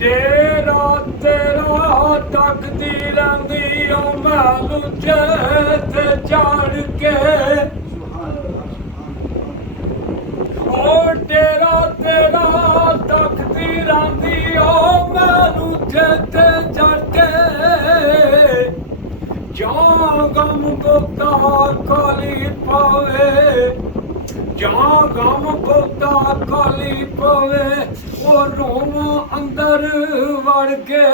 डेरा तेरा तकदी रंदी ओ महलू ते चढ़ के ओ डेरा तेरा तकदी रंदी ओ महलू ते चढ़ के जां गम बोता काली पावे जां गम बोता काली पावे ओ रोम अंदर वड़ के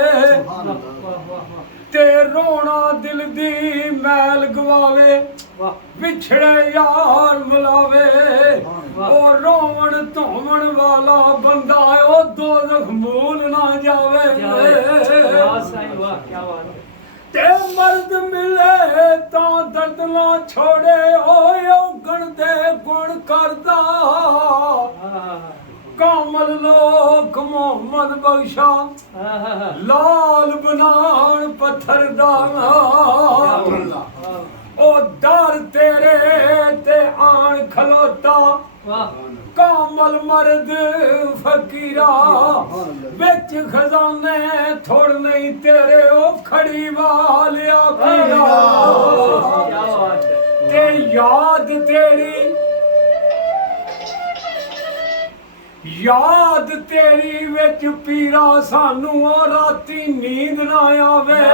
ते रोना दिल दी मैल गवावे विछड़े यार मिलावे ओ रोवण धोवण वाला बंदा ओ दोज़ख मूल ना जावे ते मर्द मिले ता दर्द ना छोड़े ओए औगण दे गुण करदा कामल लोक मोहम्मद बख्शा लाल बनान पत्थर दाना ओ दर तेरे ते आन खलोता कामल मर्द फकीरा बिच खजाने थोड़ नहीं तेरे ओ खड़ी वालिया ते याद तेरी याद तेरी विच पीरा सानू राती नींद ना आवे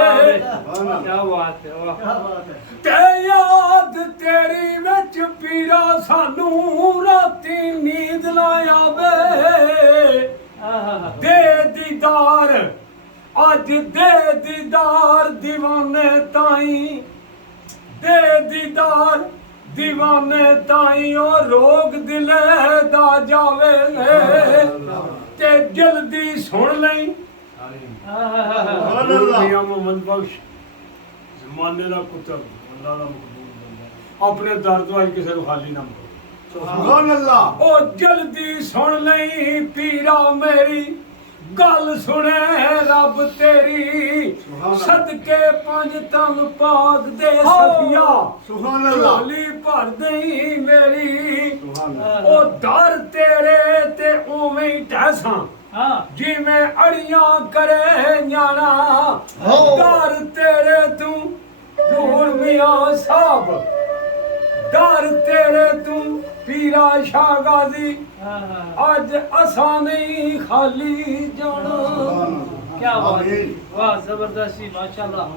ते याद तेरी विच पीरा सानू राती नींद ना आवे दे दीदार अज दे दीदार दीवाने ताई दे दीदार दीवाने ताई ओ रोग दिले दा जावे ते जल्दी सुन लई मोहम्मद बख्श जमाने दा कुतब अल्लाह दा मकबूल बंदा अपने दर तो आई किसे को खाली ना करो सुभान अल्लाह ओ जल्दी सुन लई पीरा मेरी गल सुने रब तेरी सदके पंज तंग पाक दे सखिया सुभान अल्लाह झोली भर दई मेरी ओ दर तेरे ते उवें ही टैसा जिवें अड़ियां करे न्याणा दर तेरे तू नूर मियां साहब दर तेरे तू पीरा शाह गाजी आज असा नहीं खाली जाना क्या बात है वाह जबरदस्ती माशाल्लाह।